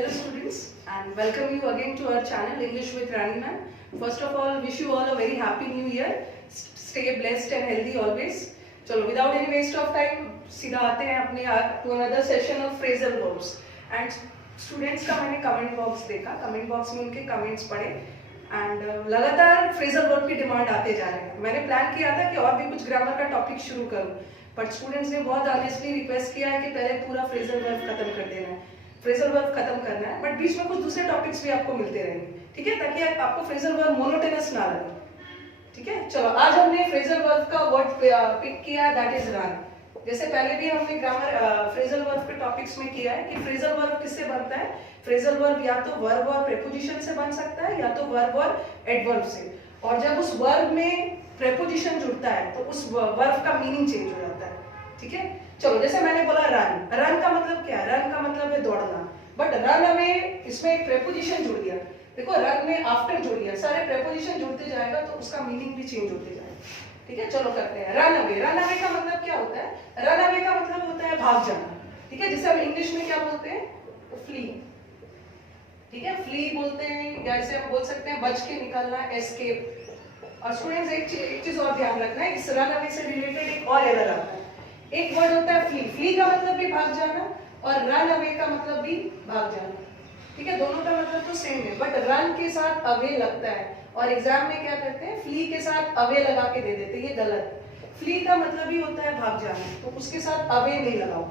Hello students and welcome you again to our channel English with Rani ma'am. First of all, wish you all a very happy new year. Stay blessed and healthy always. चलो without any waste of time सीधा आते हैं अपने to another session of phrasal verbs. And students का मैंने comment box देखा, comment box में उनके comments पढ़े and लगातार phrasal verb की डिमांड आते जा रहे हैं. मैंने प्लान किया था कि और भी कुछ ग्रामर का टॉपिक शुरू करूं, बट स्टूडेंट्स ने बहुत ऑनेस्टली रिक्वेस्ट किया है कि पहले पूरा फ्रेजल वर्ब खत्म कर देना है, फ्रेजल वर्ब खत्म करना है, बट बीच में कुछ दूसरे टॉपिक्स भी आपको मिलते रहेंगे, ठीक है, ताकि आपको फ्रेजल वर्ब मोनोटोनस ना लगे. ठीक है, चलो आज हमने फ्रेजल वर्ब का वर्ड पिक किया, दैट इज रन. जैसे पहले भी हमने ग्रामर फ्रेजल वर्ब के टॉपिक्स में किया है कि फ्रेजल वर्ब किससे बनता है. फ्रेजल वर्ब या तो वर्ब और प्रेपोजिशन से बन सकता है या तो वर्ब और एडवर्ब से, और जब उस वर्ब में प्रेपोजिशन जुड़ता है तो उस वर्ब का मीनिंग चेंज हो जाता है. ठीक है, चलो जैसे मैंने बोला रन, रन का मतलब क्या है, रन का मतलब है दौड़ना, बट रन अवे इसमें एक प्रेपोजिशन जुड़ गया. देखो रन में आफ्टर जुड़ गया, सारे प्रेपोजिशन जुड़ते जाएगा तो उसका मीनिंग भी चेंज होते जाएगा. ठीक है, चलो करते हैं रन अवे. रन अवे का मतलब क्या होता है, रन अवे का मतलब होता है भाग जाना. ठीक है, जिसे हम इंग्लिश में क्या बोलते हैं, फ्ली. ठीक है, फ्ली बोलते हैं, या इसे हम बोल सकते हैं बच के निकलना, एस्केप. और स्टूडेंट्स एक चीज और ध्यान रखना है, इस रन अवे से रिलेटेड एक और एरर आता है. एक वर्ड होता है फ्ली, फ्ली का मतलब भी भाग जाना और रन अवे का मतलब भी भाग जाना. ठीक है, दोनों का मतलब तो सेम है, बट रन के साथ अवे लगता है और एग्जाम में क्या करते हैं, फ्ली के साथ अवे लगा के दे देते हैं, ये गलत. फ्ली का मतलब भी होता है भाग जाना, तो उसके साथ अवे नहीं लगाओ.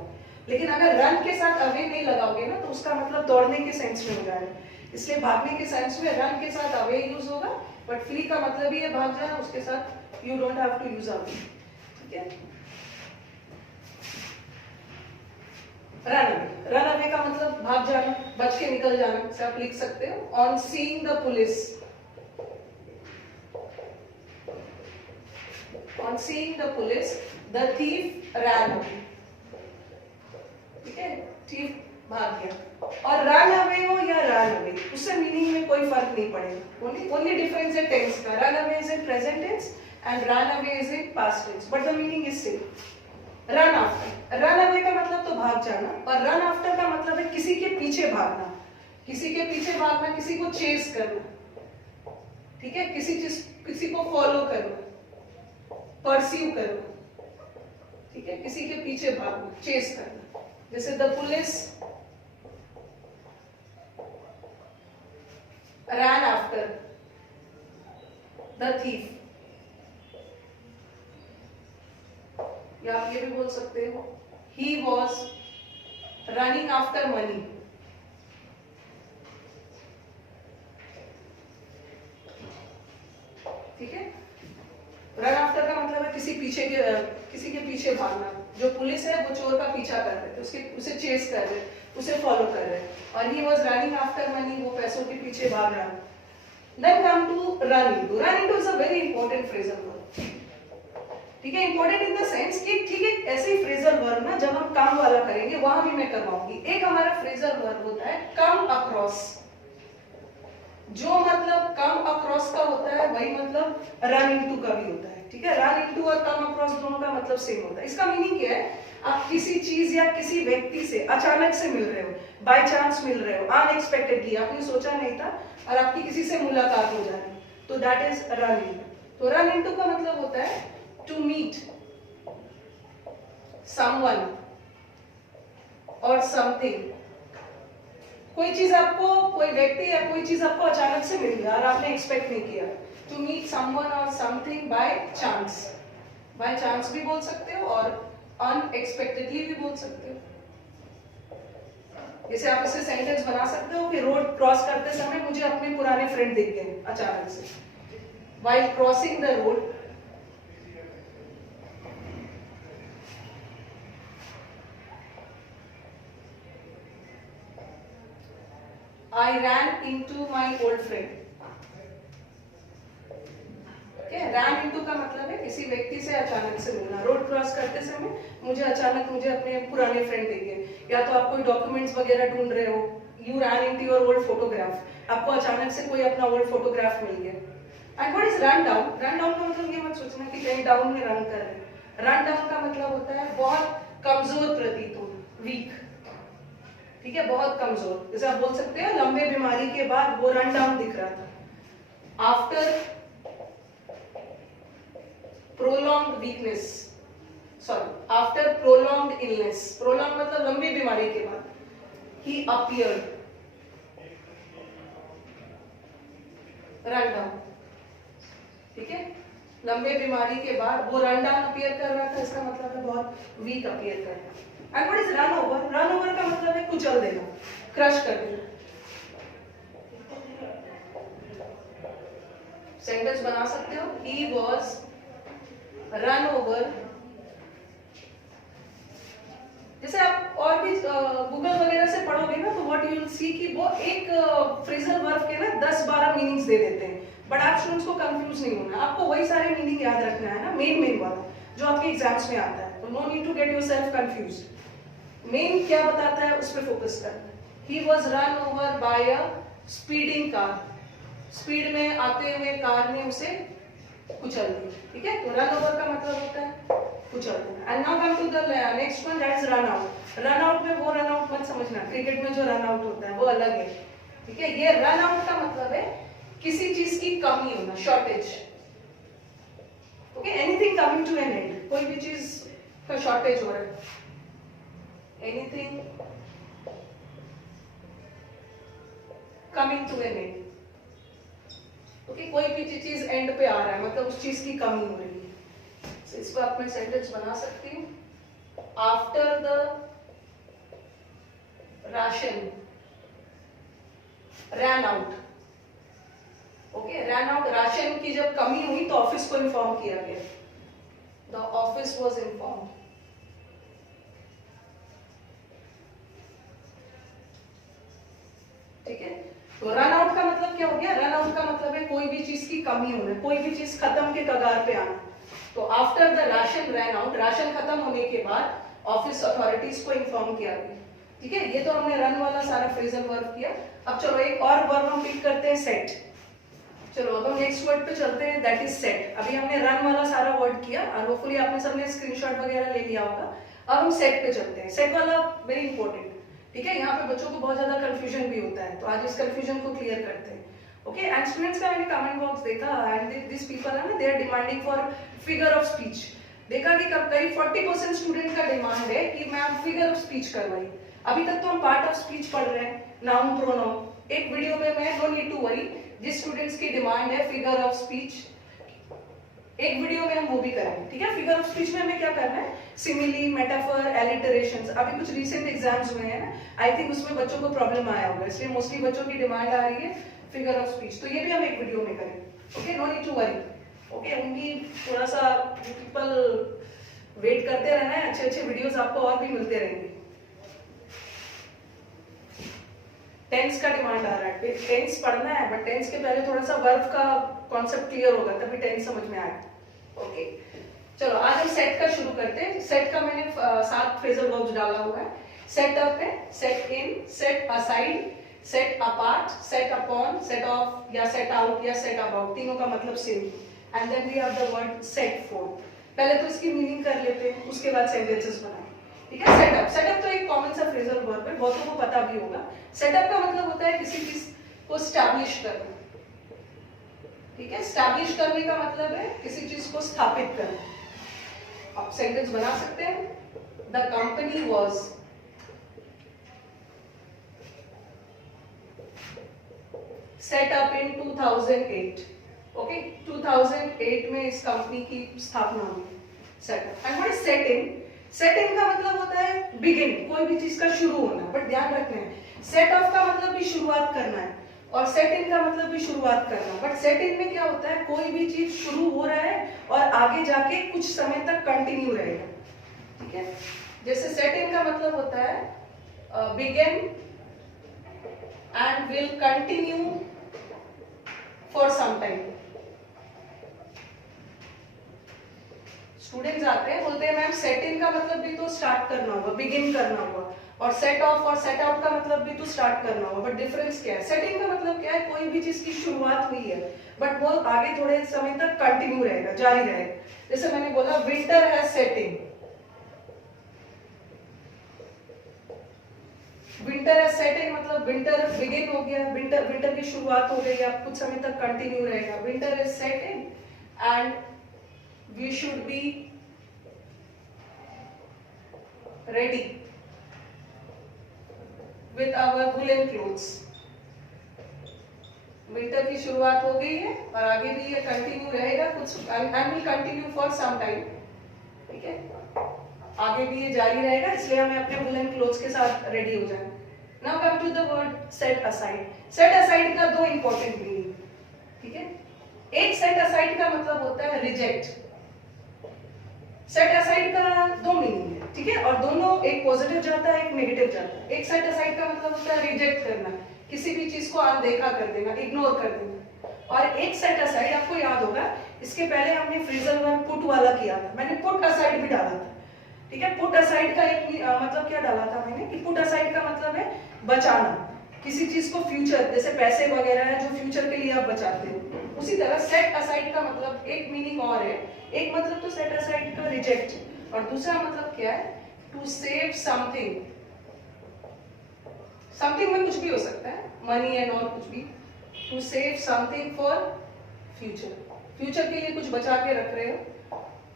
लेकिन अगर रन के साथ अवे नहीं लगाओगे ना तो उसका मतलब दौड़ने के सेंस में हो जाएगा. इसलिए भागने के सेंस में रन के साथ अवे यूज होगा, बट फ्ली का मतलब ही है भाग जाना, उसके साथ you don't have to use away. ठीक है, रन अवे, रन अवे का मतलब भाग जाना, बच के निकल जाना. से आप लिख सकते हो on seeing the police, on seeing the police the thief ran away. ठीक है, थीफ भाग गया. और रन अवे हो या रन अवे, उससे मीनिंग में कोई फर्क नहीं पड़ेगा. ओनली डिफरेंस है टेंस का. Run away is in present tense and run away is in past tense, but the meaning is same. Run after, run away का मतलब तो भाग जाना, और रन आफ्टर का मतलब है किसी के पीछे भागना. किसी के पीछे भागना, किसी को चेस करना. ठीक है, किसी को फॉलो करो, परस्यू करो. ठीक है, किसी के पीछे भागना, चेस करना. जैसे the police rain after the thief, या आप ये भी बोल सकते हो he was running after money. ठीक है, रन आफ्टर का मतलब है किसी के पीछे भागना. जो पुलिस है वो चोर का पीछा कर रहे थे, उसे चेस कर रहे, उसे फॉलो कर रहे, और he was running after money, वो पैसों के पीछे भाग रहा. Then come to run into. Run into is a very important phrasal verb. ठीक है, इंपॉर्टेंट इन द सेंस कि ठीक है, ऐसे ही फ्रेजल वर्ब ना जब हम काम वाला करेंगे वहां भी मैं करवाऊंगी. एक हमारा फ्रेजल वर्ब होता है कम अक्रॉस. जो मतलब कम अक्रॉस का होता है वही मतलब रन इनटू का भी होता है. ठीक है, रन इनटू और कम अक्रॉस दोनों का मतलब सेम होता है. इसका मीनिंग क्या है, आप किसी चीज या किसी व्यक्ति से अचानक से मिल रहे हो, बाय चांस मिल रहे हो, अनएक्सपेक्टेडली, आपने सोचा नहीं था और आपकी किसी से मुलाकात हो जा रही है, तो दैट इज रन इनटू. तो रन इनटू का मतलब होता है to meet someone or something. कोई चीज आपको, कोई व्यक्ति या कोई चीज आपको अचानक से मिल गया और आपने एक्सपेक्ट नहीं किया. to meet someone or something by chance. by chance भी बोल सकते हो और unexpectedly भी बोल सकते हो. जैसे आप इसे सेंटेंस बना सकते हो कि रोड क्रॉस करते समय मुझे अपने पुराने फ्रेंड दिख गए अचानक से. while crossing the road I ran into my old friend. Okay, ran into का मतलब है किसी व्यक्ति से अचानक से मिलना. रोड क्रॉस करते समय मुझे अपने पुराने फ्रेंड दिख गए. या तो आप कोई डॉक्यूमेंट्स वगैरह ढूंढ रहे हो, you ran into your old photograph. आपको अचानक से कोई अपना ओल्ड फोटोग्राफ मिल गया. And what is run down? Run down का मतलब ये मत सोचना कि कहीं डाउन में रन कर रहे हैं. रन डाउन का मतलब होता है बहुत कमजोर प्रतीत होना, वीक. ठीक है, बहुत कमजोर, जैसे आप बोल सकते हैं लंबे बीमारी के बाद वो रन डाउन दिख रहा था। After prolonged weakness, sorry after prolonged illness, prolong मतलब लंबी बीमारी के बाद, ही अपीयर्ड रन डाउन, ठीक है, लंबे बीमारी के बाद वो रन डाउन अपीयर कर रहा था, इसका मतलब है बहुत वीक अपीयर कर रहा है। And what is run over? Run over का मतलब है कुचल देना, क्रश कर देना। सेंटेंस बना सकते हो, ही वॉज रन ओवर। जैसे आप और भी गूगल वगैरह से पढ़ोगे ना तो व्हाट यू विल सी कि वो एक फ्रेजल वर्ब के ना 10-12 मीनिंग्स दे देते हैं, बट आप स्टूडेंट्स को कंफ्यूज नहीं होना, आपको वही सारे मीनिंग याद रखना है ना, मेन वाला जो आपके एग्जाम्स में आता है, तो no need to get yourself confused. Main क्या बताता है उस पर फोकस करना। He was run over by a speeding car, speed में आते हुए कार ने उसे कुचल दिया, ठीक है, तो रन ओवर का मतलब होता है कुचल देना। And now come to the next one, that is run out. Run out में वो रन आउट मत समझना, क्रिकेट में जो रन आउट होता है वो अलग है, ठीक है, ये रन आउट का मतलब है किसी चीज की कमी होना, shortage, okay, anything coming to an end, कोई भी चीज का शॉर्टेज हो रहा है, anything coming to an end, okay, कोई भी चीज एंड पे आ रहा है मतलब उस चीज की कमी हो रही है। So, इसको आप मैं सेंटेंस बना सकती हूँ, after the ration ran out, okay, ran out, ration की जब कमी हुई तो ऑफिस को इन्फॉर्म किया गया, द ऑफिस वॉज इन्फॉर्म, ठीक है, तो रन आउट का मतलब क्या हो गया? रन आउट का मतलब है कोई भी चीज की कमी होना, कोई भी चीज खत्म के कगार पे आना। तो after the ration ran out, ration खत्म होने के बाद ऑफिस अथॉरिटीज को इन्फॉर्म किया गया, ठीक है, ये तो हमने रन वाला सारा फ्रेजल वर्ब किया। अब चलो एक और वर्ब हम पिक करते हैं, सेट। चलो अब हम नेक्स्ट वर्ड पे चलते हैं, दैट इज सेट। अभी हमने रन वाला सारा वर्ड किया और होपफुली आपने सबने स्क्रीनशॉट वगैरह ले लिया होगा। अब हम सेट पे चलते हैं, सेट वाला वेरी इंपॉर्टेंट, ठीक है, यहाँ पे बच्चों को बहुत ज्यादा कंफ्यूजन भी होता है, तो आज इस कंफ्यूजन को क्लियर करते हैं, ओके। एंड स्टूडेंट्स का मैंने कमेंट बॉक्स देखा, एंड दिस पीपल है ना, they are demanding for figure of speech. देखा कि करीब 40% स्टूडेंट का डिमांड है कि मैम फिगर ऑफ स्पीच करवाइए। अभी तक तो हम पार्ट ऑफ स्पीच पढ़ रहे हैं, नाउन प्रोनाउन। एक वीडियो में मैं, नो नीड टू वरी, जिस स्टूडेंट्स की डिमांड है फिगर ऑफ स्पीच, एक वीडियो में हम वो भी करेंगे, ठीक है। फिगर ऑफ स्पीच में हमें क्या करना है, सिमिली, मेटाफर, एलिटरेशंस। अभी कुछ रिसेंट एग्जाम्स हुए हैं ना, आई थिंक उसमें बच्चों को प्रॉब्लम आया होगा, इसलिए मोस्टली बच्चों की डिमांड आ रही है फिगर ऑफ स्पीच, तो ये भी हम एक वीडियो में करेंगे, okay, no need to worry, okay. उनकी थोड़ा सा पीपल वेट करते रहना है, अच्छे अच्छे वीडियोस आपको और भी मिलते रहेंगे। टेंस का डिमांड आ रहा है, टेंस पढ़ना है, बट टेंस के पहले थोड़ा सा वर्ब का कॉन्सेप्ट क्लियर होगा तभी टेंस समझ में आएगा, ओके। चलो आज हम सेट का शुरू करते हैं। सेट का मैंने 7 फ्रेजल वर्ब्स डाला हुआ है। सेट अप है, set in, set aside, set apart, set upon, set off या सेट आउट या सेट अबाउट, तीनों का मतलब same. And then we have the word set for. पहले तो इसकी मीनिंग कर लेते हैं, उसके बाद सेंटेंसेस बनाएं, ठीक है। सेटअप, सेटअप तो एक कॉमन सा फ्रेजल वर्ब है, बहुतों को पता भी होगा। सेटअप का मतलब होता है किसी चीज को स्टैब्लिश करना, ठीक है। स्टैब्लिश करने का मतलब है किसी चीज को स्थापित करना। आप सेंटेंस बना सकते हैं, the company was set up in 2008, okay, 2008 में इस कंपनी की स्थापना हुई, setup. And what is set in? Set in का मतलब होता है बिगिन, कोई भी चीज का शुरू होना, बट ध्यान रखना है सेट ऑफ का मतलब भी शुरुआत करना है और सेट इन का मतलब भी शुरुआत करना। बट सेट इन में क्या होता है, कोई भी चीज शुरू हो रहा है और आगे जाके कुछ समय तक कंटिन्यू रहेगा, ठीक है। जैसे सेट इन का मतलब होता है begin and will continue for some time. Students आते हैं बोलते हैं मैम सेट इन का मतलब भी तो स्टार्ट करना होगा, बिगिन करना होगा, और सेट ऑफ और सेट आउट का मतलब भी तो स्टार्ट करना होगा, बट डिफरेंस क्या है? सेट इन का मतलब क्या है, कोई भी चीज की शुरुआत हुई है बट वो आगे थोड़े समय तक कंटिन्यू रहेगा, जारी रहेगा। जैसे मैंने बोला winter has set in, winter has set in मतलब विंटर बिगिन हो गया, विंटर की शुरुआत हो गई, अब कुछ समय तक कंटिन्यू रहेगा। Winter has set in and we should be ready with our woollen clothes. Winter की शुरुआत हो गई है और आगे भी ये कंटिन्यू रहेगा कुछ and will continue for some time, ठीक है, आगे भी ये जारी रहेगा, इसलिए हमें अपने वुलन क्लोथ्स के साथ रेडी हो जाए। Now come to the word set aside. Set aside का दो इंपॉर्टेंट मीनिंग, ठीक है। एक सेट असाइड का मतलब होता है रिजेक्ट। सेट असाइड का दो मीनिंग है, ठीक है, और दोनों एक पॉजिटिव जाता है एक नेगेटिव जाता है। एक सेट असाइड का मतलब होता है रिजेक्ट करना, किसी भी चीज को अनदेखा कर देना, इग्नोर कर देना। और एक सेट असाइड आपको याद होगा, इसके पहले हमने फ्रेजल वर्ब पुट वाला किया था, मैंने पुट असाइड भी डाला था, ठीक है। पुट असाइड का एक मतलब क्या डाला था मैंने कि पुट असाइड का मतलब है बचाना, किसी चीज को फ्यूचर, जैसे पैसे वगैरह है जो फ्यूचर के लिए आप बचाते हो, उसी तरह सेट असाइड का मतलब एक मीनिंग और है। एक मतलब तो सेट असाइड का रिजेक्ट, और दूसरा मतलब क्या है, टू सेव समथिंग। समथिंग में कुछ भी हो सकता है, मनी एंड और कुछ भी। To save something for future, future के लिए कुछ बचा के रख रहे हो।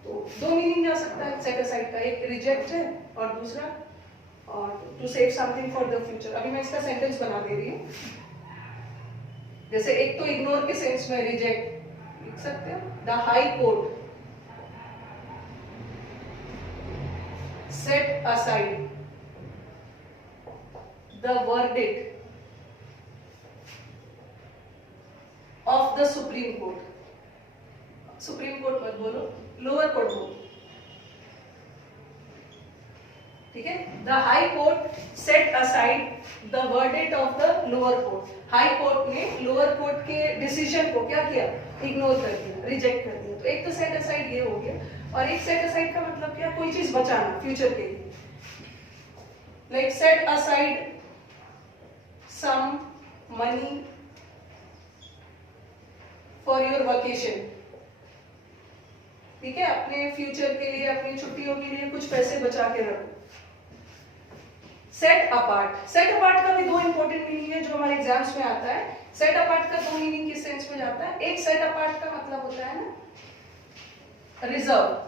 तो दो मीनिंग जा सकता है सेट असाइड का, एक रिजेक्ट है और दूसरा और to save something for the future. अभी मैं इसका सेंटेंस बना दे रही हूँ। जैसे एक तो इग्नोर के सेंस में रिजेक्ट लिख सकते हो, the high court set aside the verdict of the Supreme Court. Supreme court मत बोलो, लोअर कोर्ट बोलो, ठीक है। The high court set aside the verdict of the lower court. High court ने लोअर कोर्ट के डिसीजन को क्या किया, इग्नोर कर दिया, रिजेक्ट कर दिया। तो एक तो सेट असाइड ये हो गया, और एक सेट असाइड का मतलब क्या, कोई चीज बचाना फ्यूचर के लिए। Like set aside some money for your vacation, ठीक है, अपने फ्यूचर के लिए, अपनी छुट्टियों के लिए कुछ पैसे बचा के रखो। सेट अपार्ट, सेट अपार्ट का भी दो इंपॉर्टेंट मीनिंग है जो हमारे एग्जाम्स में आता है। सेट अपार्ट का दो मीनिंग किस सेंस में जाता है, एक सेट अपार्ट का मतलब होता है ना रिजर्व,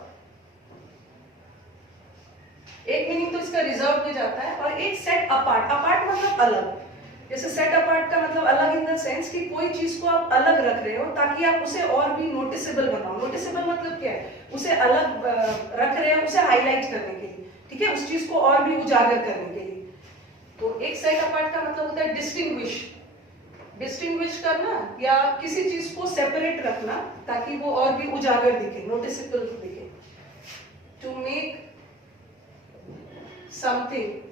एक मीनिंग तो इसका रिजर्व में जाता है, और एक सेट अपार्ट, अपार्ट मतलब अलग। जैसे सेट अपार्ट का मतलब अलग इन द सेंस कि कोई चीज को आप अलग रख रहे हो ताकि आप उसे और भी नोटिसेबल बनाओ। नोटिसेबल मतलब क्या है, उसे अलग रख रहे हो, उसे हाईलाइट करने के लिए, ठीक है, उस चीज को और भी उजागर करने के लिए। तो एक सेट अपार्ट का मतलब होता है डिस्टिंग्विश, डिस्टिंग्विश करना या किसी चीज को सेपरेट रखना ताकि वो और भी उजागर दिखे, नोटिसेबल दिखे। To make something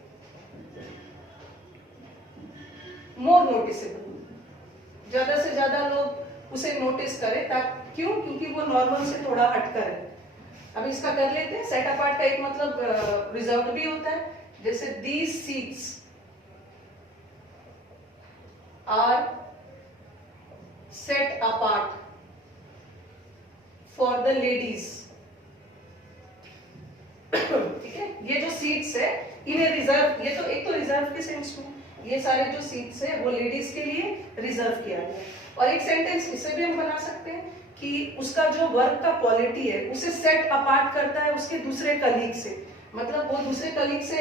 more noticeable, ज्यादा से ज्यादा लोग उसे नोटिस करें, क्यों, क्योंकि वो नॉर्मल से थोड़ा हटकर है। अब इसका कर लेते हैं। सेट अपार्ट का एक मतलब रिजर्व भी होता है, जैसे these seats are set apart for the ladies, ठीक है। ये जो सीट्स है इन्हें रिजर्व, ये तो एक तो रिजर्व के सेंस में, ये सारे जो सीट्स है वो लेडीज के लिए रिजर्व किया गया। और एक सेंटेंस इसे भी हम बना सकते हैं कि उसका जो वर्क का क्वालिटी है उसे सेट अपार्ट करता है उसके दूसरे कलीग से, मतलब वो दूसरे कलीग से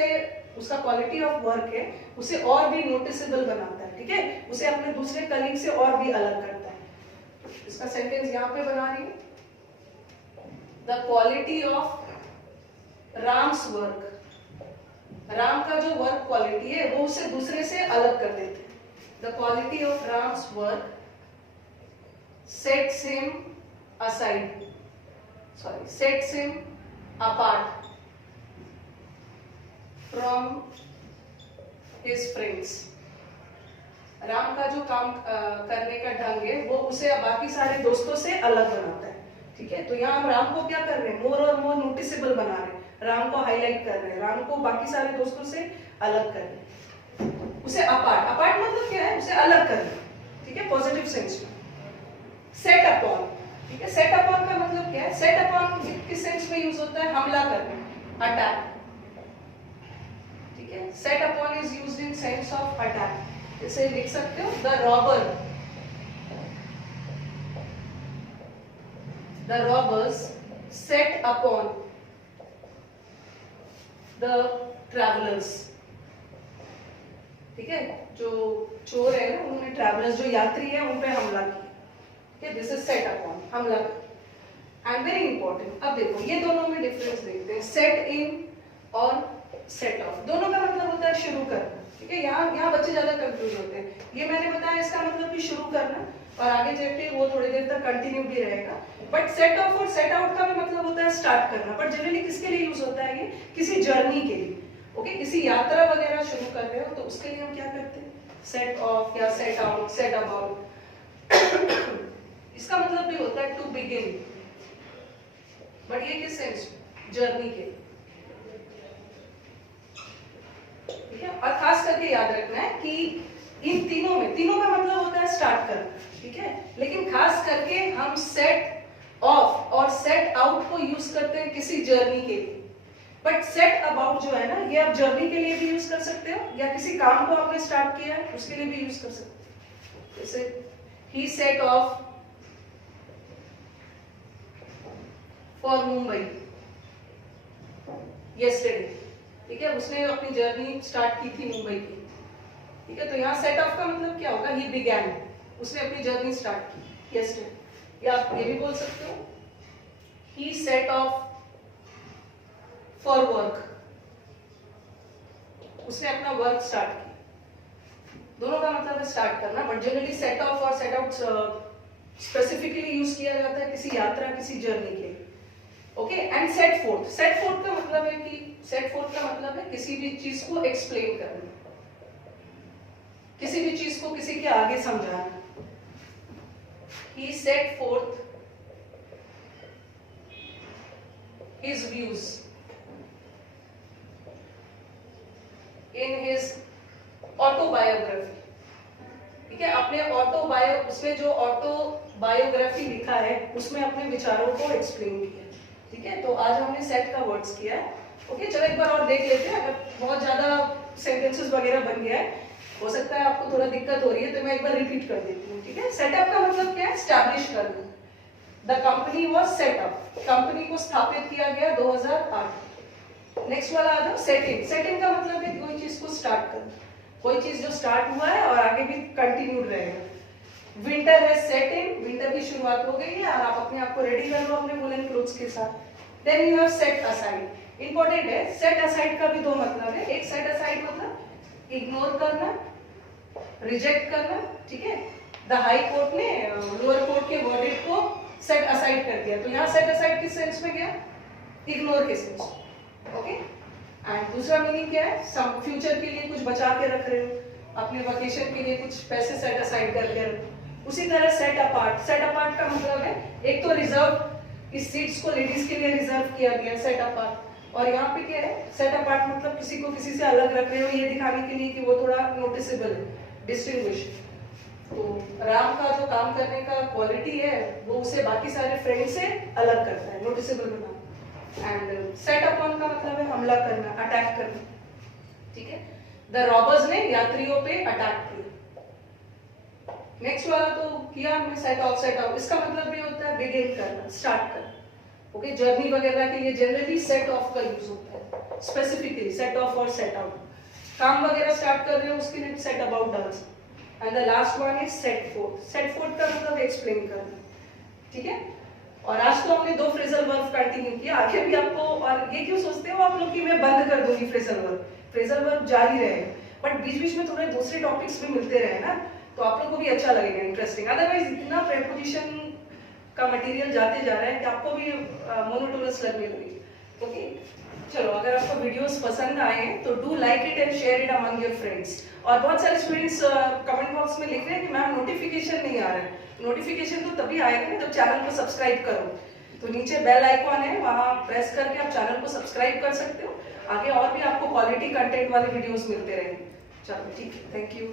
उसका क्वालिटी ऑफ वर्क है उसे और भी नोटिसेबल बनाता है, ठीक है, उसे अपने दूसरे कलीग से और भी अलग करता है। इसका सेंटेंस यहाँ पे बना रही है, the quality of Ram's work, Ram का जो वर्क क्वालिटी है वो उसे दूसरे से अलग कर देते हैं। The quality of Ram's work sets him aside, sorry sets him apart from his friends. Ram का जो काम करने का ढंग है वो उसे बाकी सारे दोस्तों से अलग बनाता है, ठीक है। तो यहाँ हम राम को क्या कर रहे हैं, मोर और मोर नोटिसेबल बना रहे हैं, राम को हाईलाइट कर रहे हैं, राम को बाकी सारे दोस्तों से अलग कर रहे हैं। उसे अपार्ट, अपार्ट मतलब क्या है, उसे अलग कर रहे हैं, ठीक है, पॉजिटिव सेंस में। सेट अपॉन, ठीक है, सेट अपॉन का मतलब क्या है, सेट अपॉन किस सेंस में यूज होता है, हमला करना, अटैक, ठीक ठीक है। Set upon is used in sense of attack, इसे लिख सकते हो the robber, the robbers set upon the travellers, ठीक है। जो चोर है ना, उन्होंने ट्रैवलर्स जो यात्री है उन पे हमला किया, दिस इज सेट अपॉन, हमला। एंड वेरी इंपॉर्टेंट, अब देखो ये दोनों में डिफरेंस देखते हैं, सेट इन और सेट ऑफ, दोनों का मतलब होता है शुरू करना, ठीक है। यहाँ बच्चे ज्यादा कंफ्यूज होते हैं। ये मैंने बताया इसका मतलब भी शुरू करना, और आगे जाके वो थोड़ी देर तक कंटिन्यू भी रहेगा। बट सेट ऑफ और सेट आउट का भी मतलब होता है स्टार्ट करना, बट जनरली किसके लिए यूज होता है, ये किसी जर्नी के लिए, ओके। किसी यात्रा वगैरह शुरू कर रहे हो तो उसके लिए हम क्या करते हैं, सेट ऑफ या सेट आउट, सेट अबाउट। इसका मतलब भी होता है टू बिगिन, बट ये किस सेंस, जर्नी के, ठीक है। और खास करके याद रखना है कि इन तीनों में, तीनों का मतलब होता है स्टार्ट करना, ठीक है। लेकिन खास करके हम सेट ऑफ और सेट आउट को यूज करते हैं किसी जर्नी के लिए। बट सेट अबाउट जो है ना, ये आप जर्नी के लिए भी यूज कर सकते हो, या किसी काम को आपने स्टार्ट किया है उसके लिए भी यूज कर सकते हो। जैसे ही set off for Mumbai yesterday, ठीक है। उसने अपनी जर्नी स्टार्ट की थी मुंबई की, ठीक है। तो यहाँ सेट ऑफ का मतलब क्या होगा, ही बिगैन, उसने अपनी जर्नी स्टार्ट की यस्टरडे। या आप ये भी बोल सकते हो ही सेट ऑफ फॉर वर्क, उसने अपना वर्क स्टार्ट किया। दोनों का मतलब है स्टार्ट करना, बट जनरली सेट ऑफ और सेट आउट स्पेसिफिकली यूज किया जाता है किसी यात्रा, किसी जर्नी के लिए, okay. And set fourth, set fourth का मतलब है कि, सेट फोर्थ का मतलब है किसी भी चीज को एक्सप्लेन करना, किसी भी चीज को किसी के आगे समझाना। He set forth his views in his autobiography, ठीक है। अपने ऑटोबायो, उसमें जो ऑटोबायोग्राफी लिखा है उसमें अपने विचारों को एक्सप्लेन किया, ठीक है। तो आज हमने सेट का वर्ड्स किया है, ओके। चलो एक बार और देख लेते हैं, अगर बहुत ज्यादा सेंटेंसेस वगैरह बन गया है, हो सकता है आपको थोड़ा दिक्कत हो रही है, तो मैं एक बार रिपीट कर देती हूँ, ठीक है। सेटअप का मतलब क्या है, एस्टैब्लिश करना। The company was setup, company को स्थापित किया गया 2008। नेक्स्ट वाला आ जाओ, सेट इन। सेट इन का मतलब है कोई चीज को स्टार्ट करना, कोई चीज जो स्टार्ट हुआ है और आगे भी कंटिन्यूड रहेगा। विंटर है सेट इन, विंटर की शुरुआत हो गई है और आप अपने आप को रेडी कर लो अपने वुलन क्लोथ्स के साथ। Then you have set aside, important है। सेट असाइड का भी दो मतलब है, एक सेट असाइड मतलब इग्नोर करना, रिजेक्ट करना, ठीक है। द हाई कोर्ट ने लोअर कोर्ट के वर्डिक्ट को सेट असाइड कर दिया, तो यहाँ सेट असाइड किस सेंस में गया, इग्नोर के सेंस, ओके। एंड दूसरा मीनिंग क्या है, सम फ्यूचर के लिए कुछ बचा के रख रहे हो, अपने वेकेशन के लिए कुछ पैसे सेट असाइड करके रखो। उसी तरह सेट अपार्ट, सेट अपार्ट का मतलब है एक तो रिजर्व, इस सीट्स को लेडीज के लिए रिजर्व किया गया सेट अपार्ट, और यहाँ पे क्या है, सेट अपार्ट मतलब किसी को किसी से अलग रख रहे हो, ये दिखाने के लिए कि वो थोड़ा नोटिसेबल है, डिस्टिंग्विश। तो राम का जो काम करने का क्वालिटी है वो उसे बाकी सारे फ्रेंड से अलग करता है, noticeable banana. And set upon का मतलब है हमला करना, अटैक करना, ठीक है। द रॉबर्स ने यात्रियों पे अटैक किया। नेक्स्ट वाला तो किया हमने सेट ऑफ, सेट आउट, इसका मतलब भी होता है बिगिन करना, स्टार्ट करना, ओके। जर्नी वगैरह के लिए जनरली सेट ऑफ का यूज होता है, स्पेसिफिकली सेट ऑफ और सेट आउट। काम वगैरह स्टार्ट कर रहे हो उसके लिए सेट अबाउट डाल सकते। And the last one is set fourth, set fourth का मतलब एक्सप्लेन करना, ठीक है। और आज तो हमने दो फ्रेजल वर्ब कंटिन्यू किया, आगे भी आपको, और ये क्यों सोचते हो आप लोग कि मैं बंद कर दूंगी फ्रेजल वर्ब, फ्रेजल वर्ब जारी रहेगा, बट बीच बीच में थोड़े दूसरे टॉपिक्स भी मिलते रहे ना, तो आप लोग को भी अच्छा लगेगा, इंटरेस्टिंग। अदरवाइज इतना प्रेपोजिशन का मटेरियल जाते जा रहा है कि आपको भी मोनोटोनस लगने लगे, ओके। चलो, अगर आपको वीडियोस पसंद आए तो do like it and share it among your friends. और बहुत सारे स्टूडेंट्स कमेंट बॉक्स में लिख रहे हैं कि मैम नोटिफिकेशन नहीं आ रहा है। नोटिफिकेशन तो तभी आएगा ना जब चैनल को सब्सक्राइब करो, तो नीचे बेल आइकॉन है, वहां प्रेस करके आप चैनल को सब्सक्राइब कर सकते हो। आगे और भी आपको क्वालिटी कंटेंट वाले वीडियोस मिलते रहेंगे। चलो ठीक है, थैंक यू।